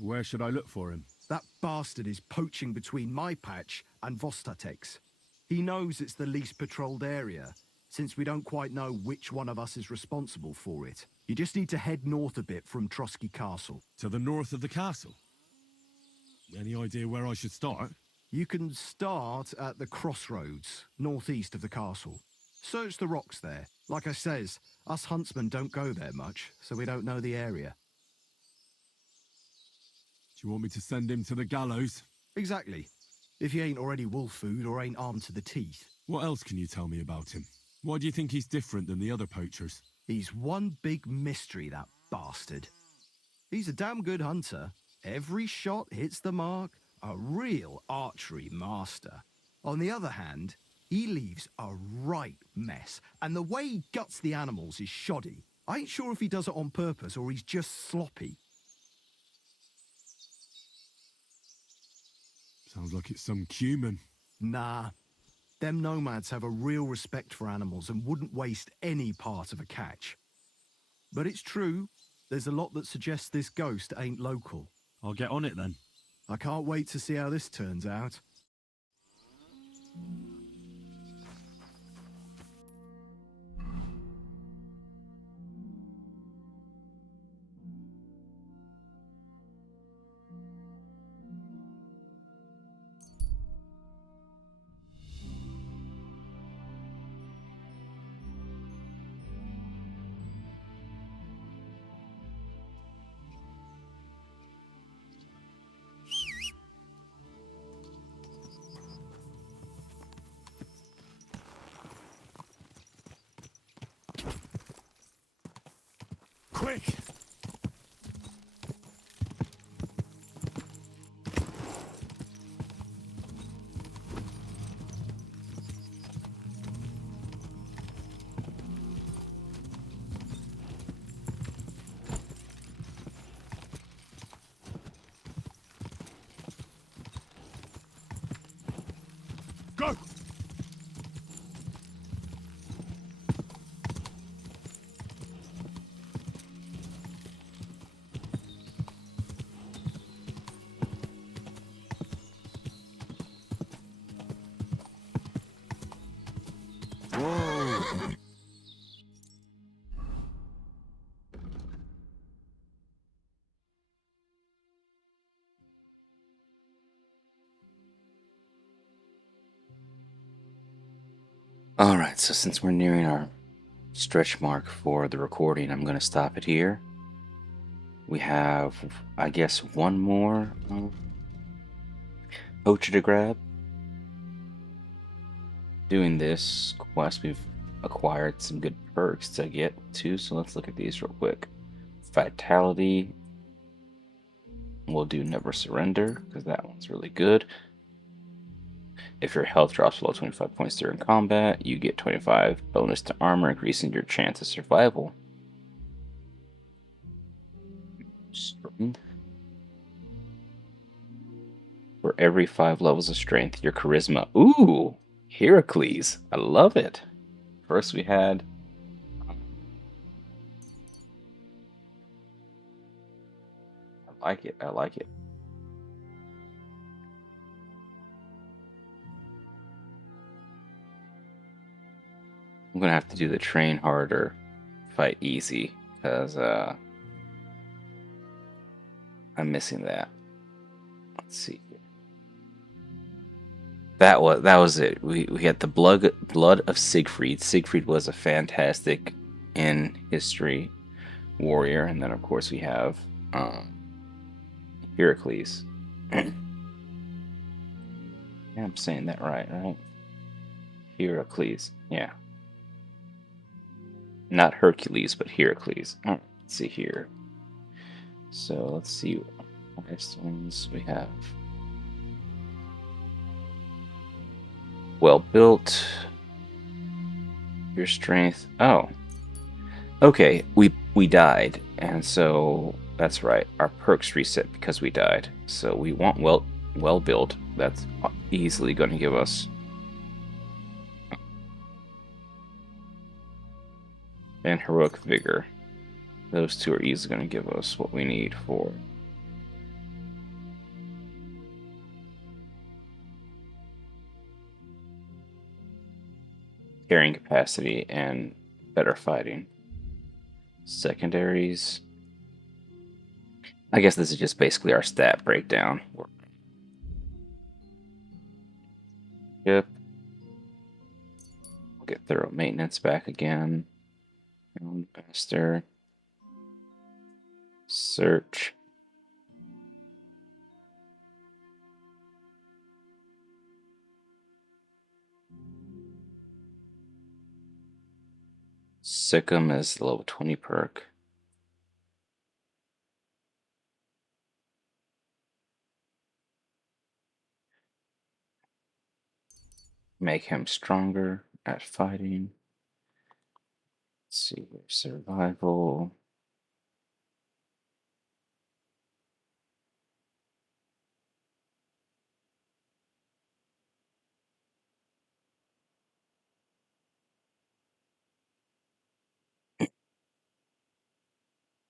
Where should I look for him? That bastard is poaching between my patch and Vostatek's. He knows it's the least patrolled area, since we don't quite know which one of us is responsible for it. You just need to head north a bit from Trotsky Castle. To the north of the castle? Any idea where I should start? You can start at the crossroads, northeast of the castle. Search the rocks there. Like I says, us huntsmen don't go there much, so we don't know the area. Do you want me to send him to the gallows? Exactly. If he ain't already wolf food or ain't armed to the teeth. What else can you tell me about him? Why do you think he's different than the other poachers? He's one big mystery, that bastard. He's a damn good hunter. Every shot hits the mark. A real archery master. On the other hand, he leaves a right mess. And the way he guts the animals is shoddy. I ain't sure if he does it on purpose or he's just sloppy. Sounds like it's some cumin. Nah. Them nomads have a real respect for animals and wouldn't waste any part of a catch. But it's true, there's a lot that suggests this ghost ain't local. I'll get on it then. I can't wait to see how this turns out. Quick! Alright, so since we're nearing our stretch mark for the recording, I'm going to stop it here. We have, I guess, one more poacher to grab. Doing this quest, we've acquired some good perks to get to, so let's look at these real quick. Vitality. We'll do Never Surrender, because that one's really good. If your health drops below 25 points during combat, you get 25 bonus to armor, increasing your chance of survival. Strength. For every 5 levels of strength, your charisma. Ooh! Heracles. I love it. First we had... I like it. I like it. I'm gonna have to do the train harder, fight easy, because I'm missing that. Let's see. That was it. We had the blood of Siegfried. Siegfried was a fantastic in history warrior, and then of course we have Heracles. Yeah, I'm saying that right? Heracles. Yeah. Not Hercules, but Heracles. All right, let's see here. So let's see what highest ones we have. Well built. Your strength. Oh. Okay, we died, and so that's right. Our perks reset because we died. So we want well built. That's easily going to give us. And heroic vigor. Those two are easily going to give us what we need for carrying capacity and better fighting. Secondaries. I guess this is just basically our stat breakdown. Yep. We'll get thorough maintenance back again. Master. Search. Sikkim is the level 20 perk. Make him stronger at fighting. Let's see, survival.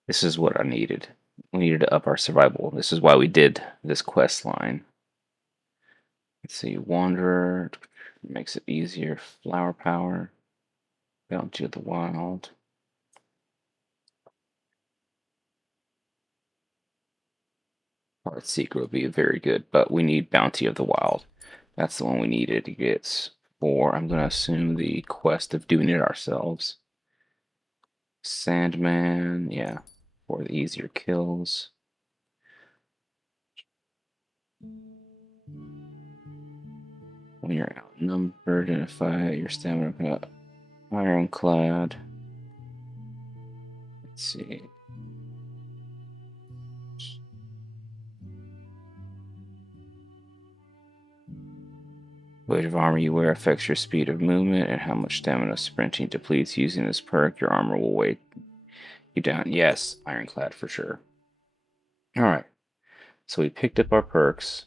This is what I needed. We needed to up our survival. This is why we did this quest line. Let's see, Wanderer makes it easier. Flower power. Bounty of the Wild. Heart Seeker would be very good, but we need Bounty of the Wild. That's the one we needed to get for, I'm going to assume, the quest of doing it ourselves. Sandman, yeah, for the easier kills. When you're outnumbered, identify your stamina. Ironclad. Let's see. Weight of armor you wear affects your speed of movement and how much stamina sprinting depletes. Using this perk, your armor will weigh you down. Yes, Ironclad for sure. Alright. So we picked up our perks.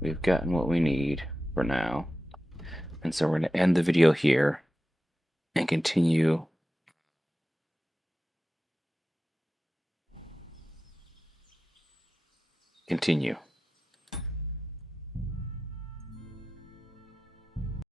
We've gotten what we need for now. And so we're going to end the video here and continue. Continue.